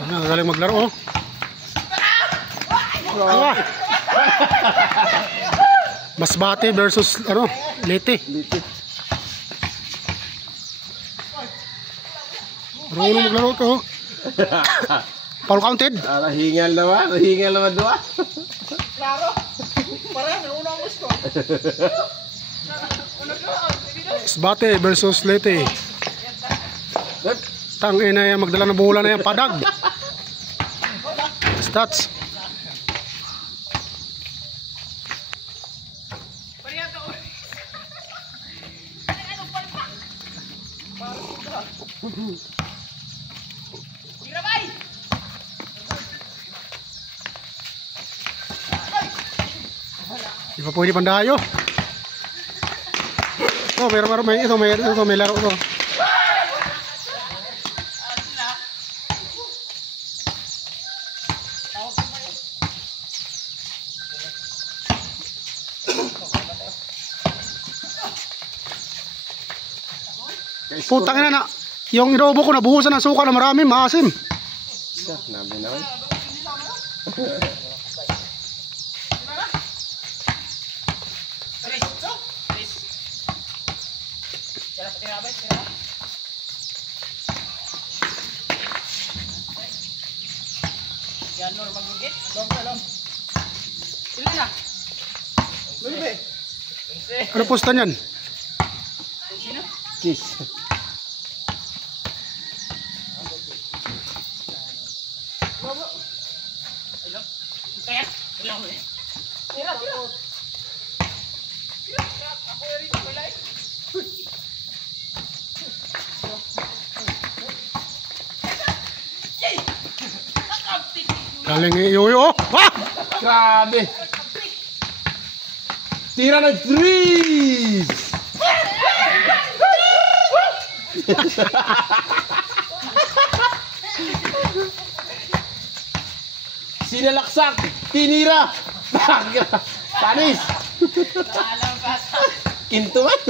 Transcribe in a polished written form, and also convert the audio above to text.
Galing maglaro, oh. Ah. Masbate versus ano, Leyte. Marunong maglaro to. Foul counted. Hingal naman dua. Klaro. Para nauna ang gusto. Masbate versus Leyte. Tangin na yan, magdala ng bola na yan, padag. Stats. Di pa pwede pandayo. Oh, may laro to. Putang ina na. Yung irobo ko nabuhusan ng suka na marami, maasim. Nabi naman. Ano posta niyan? Kiss. Galing yoyo. Ah! Grabe. Tira ng threes. Sinalaksak, tinira. Panis. Kintuan.